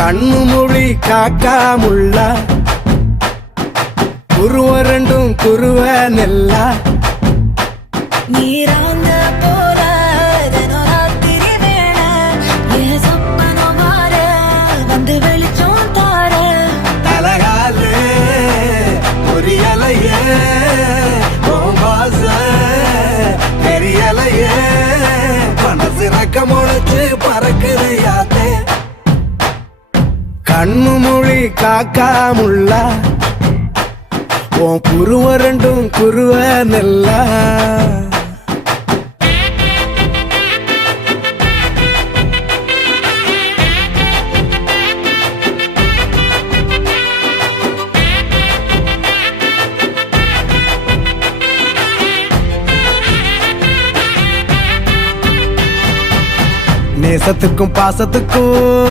கண்ணு மொழி காக்காமுள்ள குருவ ரெண்டும் குருவ நெல்லா நீராங்க போல ராத்திரி வேண என் சொப்பனம் மாற வந்து வெளிச்சம் தார தலகாலே பொரியலையே வாச பெரியலையே மனசு ரக்க முளைச்சு பறக்குது யாத்தே கண்ணு மொழி காக்காமுள்ள உன் குருவ ரெண்டும் குருவ நெல்லா நேசத்துக்கும் பாசத்துக்கும்